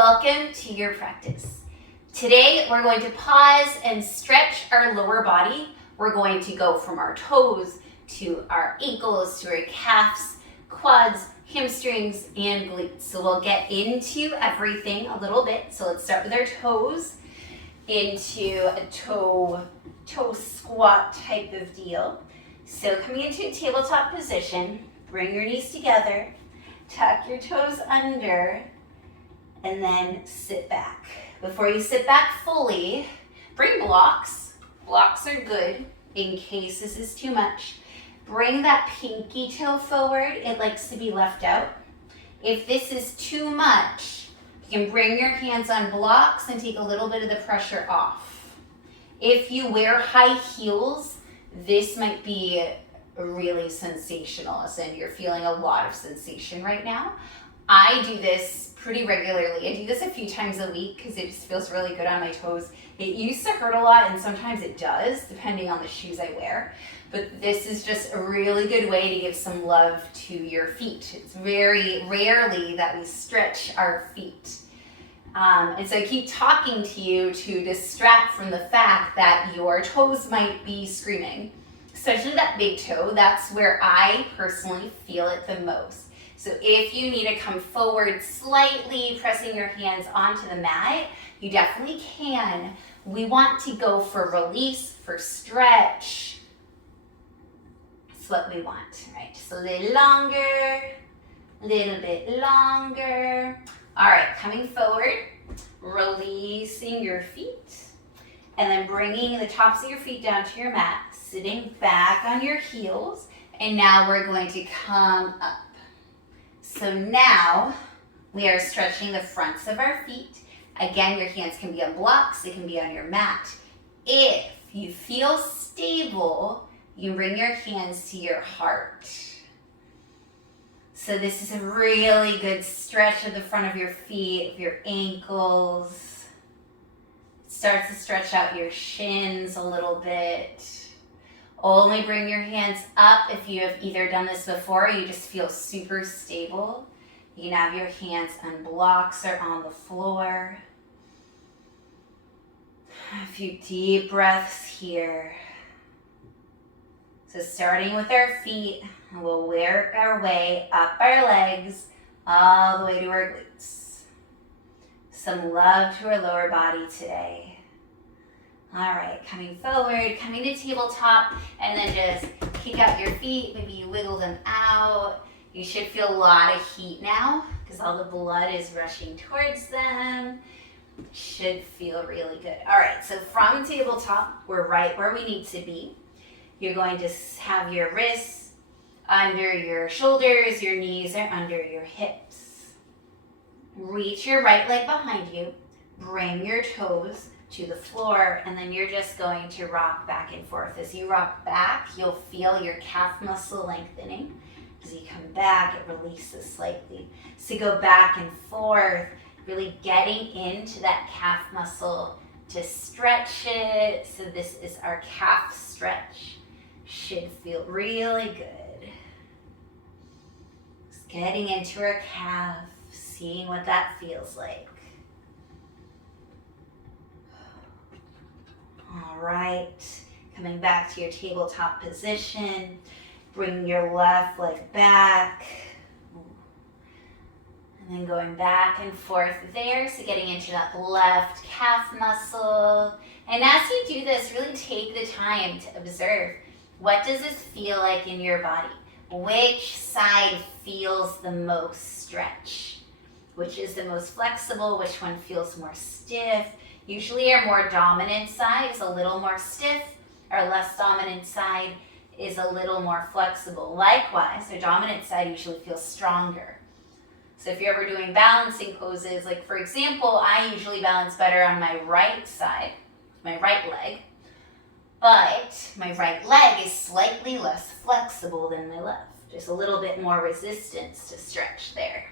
welcome to your practice. Today we're going to pause and stretch our lower body. We're going to go from our toes to our ankles, to our calves, quads, hamstrings, and glutes. So we'll get into everything a little bit. So let's start with our toes, into a toe squat type of deal. So coming into a tabletop position, bring your knees together, tuck your toes under, and then sit back. Before you sit back fully, bring blocks. Blocks are good in case this is too much. Bring that pinky toe forward. It likes to be left out. If this is too much, you can bring your hands on blocks and take a little bit of the pressure off. If you wear high heels, this might be really sensational, as in you're feeling a lot of sensation right now. I do this pretty regularly. I do this a few times a week because it just feels really good on my toes. It used to hurt a lot, and sometimes it does, depending on the shoes I wear. But this is just a really good way to give some love to your feet. It's very rarely that we stretch our feet. And so I keep talking to you to distract from the fact that your toes might be screaming. Especially that big toe, that's where I personally feel it the most. So if you need to come forward slightly, pressing your hands onto the mat, you definitely can. We want to go for release, for stretch. That's what we want, right? Just a little longer, a little bit longer. All right, coming forward, releasing your feet, and then bringing the tops of your feet down to your mat, sitting back on your heels, and now we're going to come up. So now we are stretching the fronts of our feet. Again, your hands can be on blocks, they can be on your mat. If you feel stable, you bring your hands to your heart. So this is a really good stretch of the front of your feet, of your ankles. It starts to stretch out your shins a little bit. Only bring your hands up if you have either done this before or you just feel super stable. You can have your hands on blocks or on the floor. A few deep breaths here. So starting with our feet, we'll work our way up our legs, all the way to our glutes. Some love to our lower body today. All right, coming forward, coming to tabletop, and then just kick out your feet. Maybe you wiggle them out. You should feel a lot of heat now because all the blood is rushing towards them. Should feel really good. All right, so from tabletop, we're right where we need to be. You're going to have your wrists under your shoulders, your knees are under your hips. Reach your right leg behind you. Bring your toes to the floor, and then you're just going to rock back and forth. As you rock back, you'll feel your calf muscle lengthening. As you come back, it releases slightly. So go back and forth, really getting into that calf muscle to stretch it. So this is our calf stretch. Should feel really good. Just getting into our calf, seeing what that feels like. All right, coming back to your tabletop position, bring your left leg back, and then going back and forth there, so getting into that left calf muscle. And as you do this, really take the time to observe, what does this feel like in your body? Which side feels the most stretch? Which is the most flexible? Which one feels more stiff? Usually our more dominant side is a little more stiff. Our less dominant side is a little more flexible. Likewise, our dominant side usually feels stronger. So if you're ever doing balancing poses, like for example, I usually balance better on my right side, my right leg, but my right leg is slightly less flexible than my left. Just a little bit more resistance to stretch there.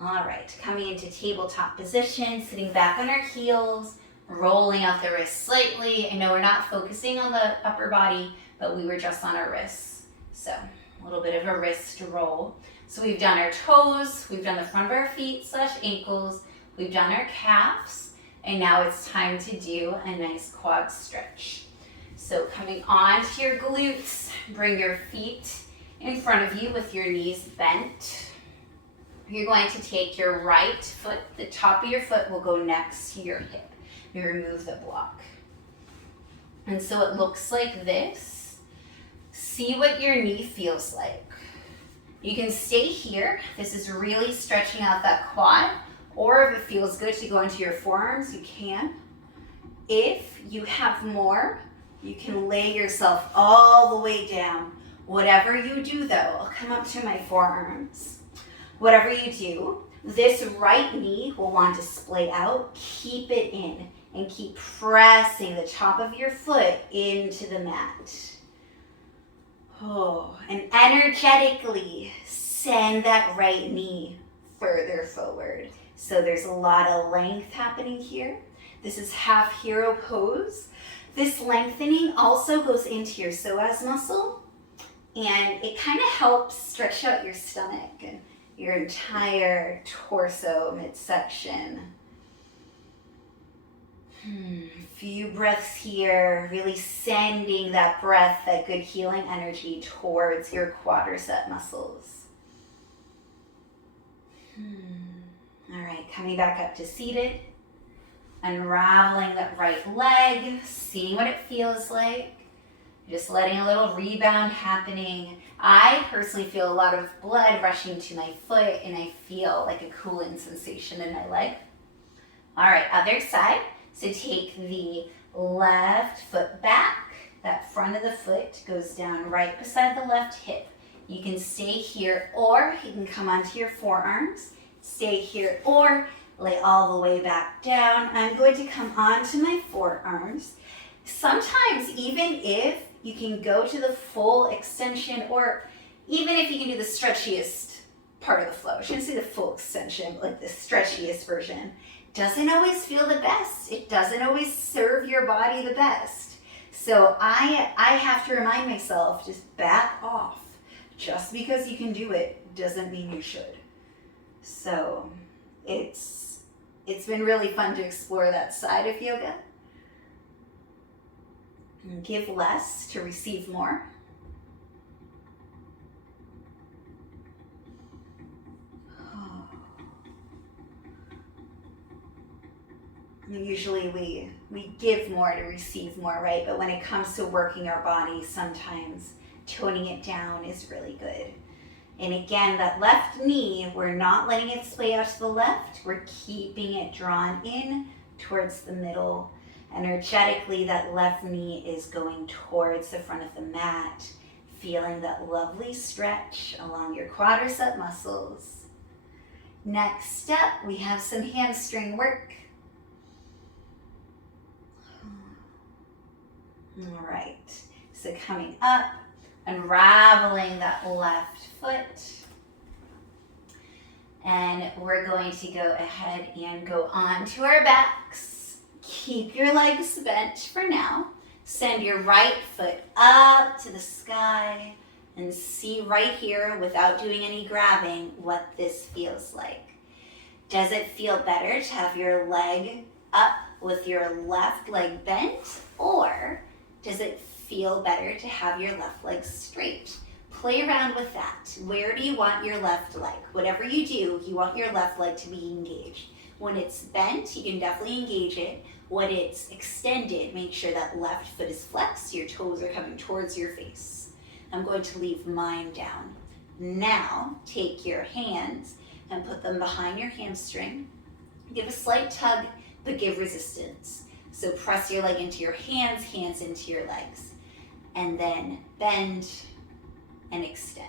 All right, coming into tabletop position, sitting back on our heels, rolling out the wrists slightly. I know we're not focusing on the upper body, but we were just on our wrists. So a little bit of a wrist roll. So we've done our toes, we've done the front of our feet / ankles, we've done our calves, and now it's time to do a nice quad stretch. So coming onto your glutes, bring your feet in front of you with your knees bent. You're going to take your right foot, the top of your foot will go next to your hip. You remove the block. And so it looks like this. See what your knee feels like. You can stay here. This is really stretching out that quad, or if it feels good to go into your forearms, you can. If you have more, you can lay yourself all the way down. Whatever you do though, I'll come up to my forearms. Whatever you do, this right knee will want to splay out. Keep it in and keep pressing the top of your foot into the mat. Oh, and energetically send that right knee further forward. So there's a lot of length happening here. This is half hero pose. This lengthening also goes into your psoas muscle, and it kind of helps stretch out your stomach and your entire torso midsection. Few breaths here, really sending that breath, that good healing energy towards your quadricep muscles. All right, coming back up to seated, unraveling that right leg, seeing what it feels like, just letting a little rebound happening. I personally feel a lot of blood rushing to my foot, and I feel like a cooling sensation in my leg. All right, other side. So take the left foot back. That front of the foot goes down right beside the left hip. You can stay here, or you can come onto your forearms. Stay here, or lay all the way back down. I'm going to come onto my forearms. Sometimes, even if you can go to the full extension, or even if you can do the stretchiest part of the flow. I shouldn't say the full extension, but like the stretchiest version. Doesn't always feel the best. It doesn't always serve your body the best. So I have to remind myself, just back off. Just because you can do it doesn't mean you should. So it's been really fun to explore that side of yoga. And give less to receive more. Usually we give more to receive more, right? But when it comes to working our body, sometimes toning it down is really good. And again, that left knee, we're not letting it sway out to the left. We're keeping it drawn in towards the middle. Energetically, that left knee is going towards the front of the mat, feeling that lovely stretch along your quadricep muscles. Next up, we have some hamstring work. All right, so coming up, unraveling that left foot. And we're going to go ahead and go onto our backs. Keep your legs bent for now. Send your right foot up to the sky and see right here, without doing any grabbing, what this feels like. Does it feel better to have your leg up with your left leg bent, or does it feel better to have your left leg straight? Play around with that. Where do you want your left leg? Whatever you do, you want your left leg to be engaged. When it's bent, you can definitely engage it. When it's extended, make sure that left foot is flexed, your toes are coming towards your face. I'm going to leave mine down. Now, take your hands and put them behind your hamstring. Give a slight tug, but give resistance. So press your leg into your hands, hands into your legs. And then bend and extend.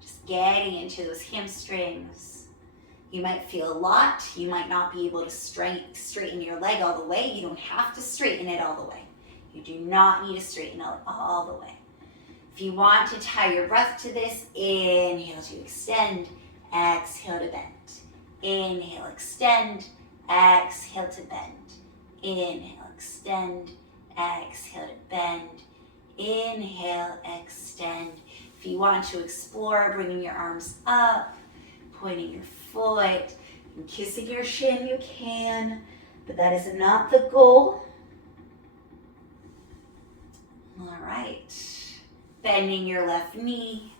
Just getting into those hamstrings. You might feel a lot. You might not be able to straighten your leg all the way. You don't have to straighten it all the way. You do not need to straighten it all the way. If you want to tie your breath to this, inhale to extend, exhale to bend. Inhale, extend, exhale to bend. Inhale, extend, exhale to bend. Inhale, extend. If you want to explore bringing your arms up, pointing your foot, and kissing your shin, you can, but that is not the goal. All right. Bending your left knee,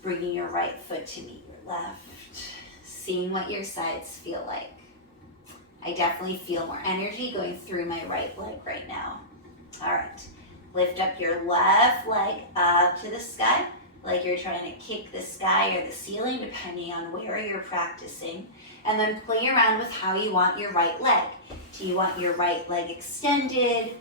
bringing your right foot to meet your left, seeing what your sides feel like. I definitely feel more energy going through my right leg right now. All right. Lift up your left leg up to the sky, like you're trying to kick the sky or the ceiling, depending on where you're practicing. And then play around with how you want your right leg. Do you want your right leg extended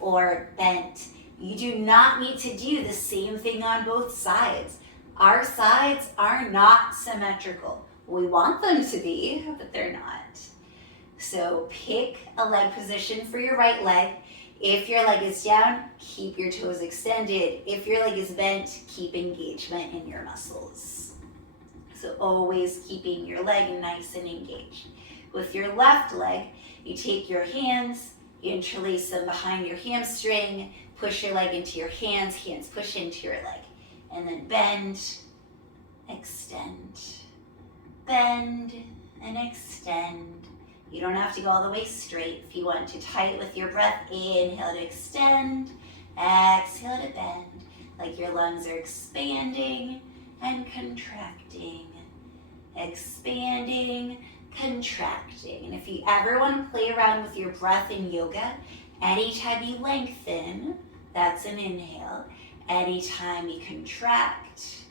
or bent? You do not need to do the same thing on both sides. Our sides are not symmetrical. We want them to be, but they're not. So pick a leg position for your right leg. If your leg is down, keep your toes extended. If your leg is bent, keep engagement in your muscles. So always keeping your leg nice and engaged. With your left leg, you take your hands, you interlace them behind your hamstring, push your leg into your hands, hands push into your leg. And then bend, extend, bend, and extend. You don't have to go all the way straight. If you want to tight with your breath, inhale to extend, exhale to bend, like your lungs are expanding and contracting, expanding, contracting. And if you ever want to play around with your breath in yoga, anytime you lengthen, that's an inhale. Anytime you contract,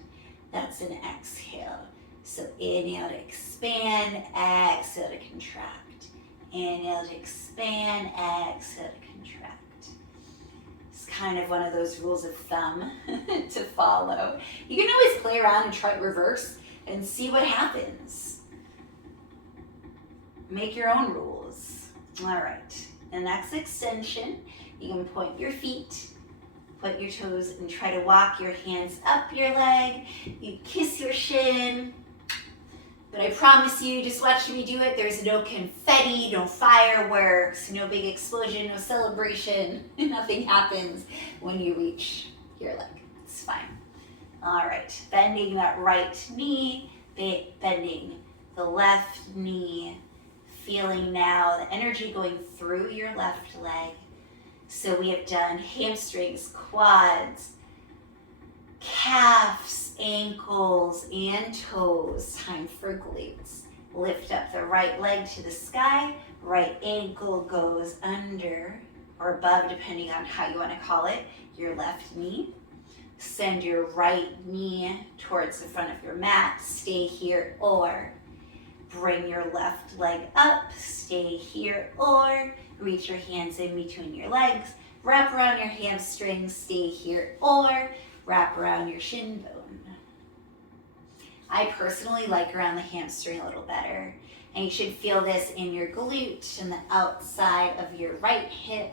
that's an exhale. So inhale to expand, exhale to contract. Inhale to expand, exhale to contract. It's kind of one of those rules of thumb to follow. You can always play around and try reverse and see what happens. Make your own rules. All right, the next extension, you can point your feet, put your toes, and try to walk your hands up your leg. You kiss your shin. But I promise you, just watch me do it. There's no confetti, no fireworks, no big explosion, no celebration. Nothing happens when you reach your leg. It's fine. All right, bending that right knee, bending the left knee, feeling now the energy going through your left leg. So we have done hamstrings, quads, calves, ankles, and toes. Time for glutes. Lift up the right leg to the sky. Right ankle goes under or above, depending on how you want to call it, your left knee. Send your right knee towards the front of your mat. Stay here, or bring your left leg up. Stay here, or reach your hands in between your legs. Wrap around your hamstrings. Stay here, or wrap around your shin bone. I personally like around the hamstring a little better. And you should feel this in your glute and the outside of your right hip.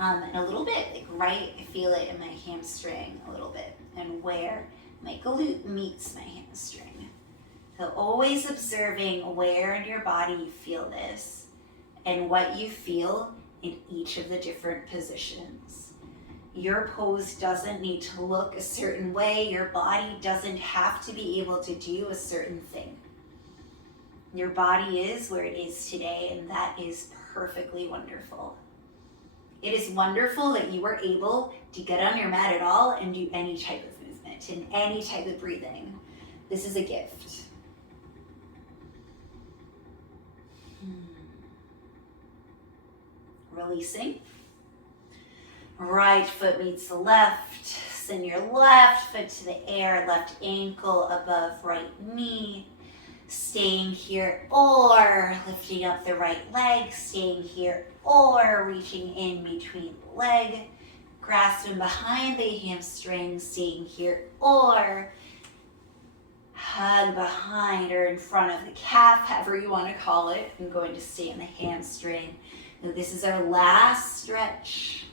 And a little bit like right, I feel it in my hamstring a little bit. And where my glute meets my hamstring. So always observing where in your body you feel this and what you feel in each of the different positions. Your pose doesn't need to look a certain way. Your body doesn't have to be able to do a certain thing. Your body is where it is today, and that is perfectly wonderful. It is wonderful that you were able to get on your mat at all and do any type of movement and any type of breathing. This is a gift. Releasing. Right foot meets the left. Send your left foot to the air, left ankle above right knee. Staying here, or lifting up the right leg. Staying here, or reaching in between the leg. Grasping behind the hamstring. Staying here, or hug behind or in front of the calf, however you want to call it. I'm going to stay in the hamstring. Now this is our last stretch.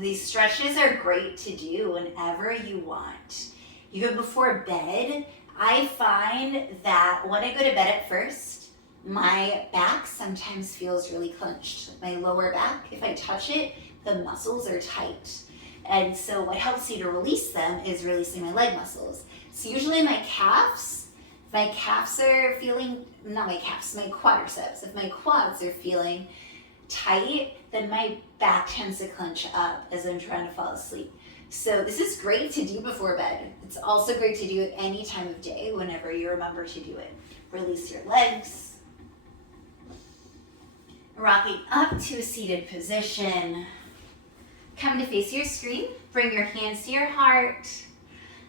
These stretches are great to do whenever you want. Even before bed, I find that when I go to bed at first, my back sometimes feels really clenched. My lower back, if I touch it, the muscles are tight. And so what helps you to release them is releasing my leg muscles. So usually my calves, if my calves are feeling, not my calves, my quadriceps, if my quads are feeling tight, then my back tends to clench up as I'm trying to fall asleep. So this is great to do before bed. It's also great to do at any time of day whenever you remember to do it. Release your legs. Rocking up to a seated position. Come to face your screen. Bring your hands to your heart.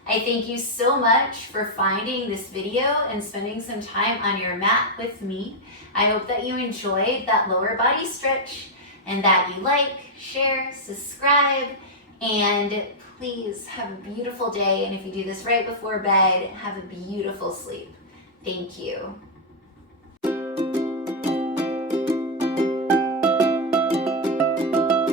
I thank you so much for finding this video and spending some time on your mat with me. I hope that you enjoyed that lower body stretch and that you like, share, subscribe, and please have a beautiful day. And if you do this right before bed, have a beautiful sleep. Thank you.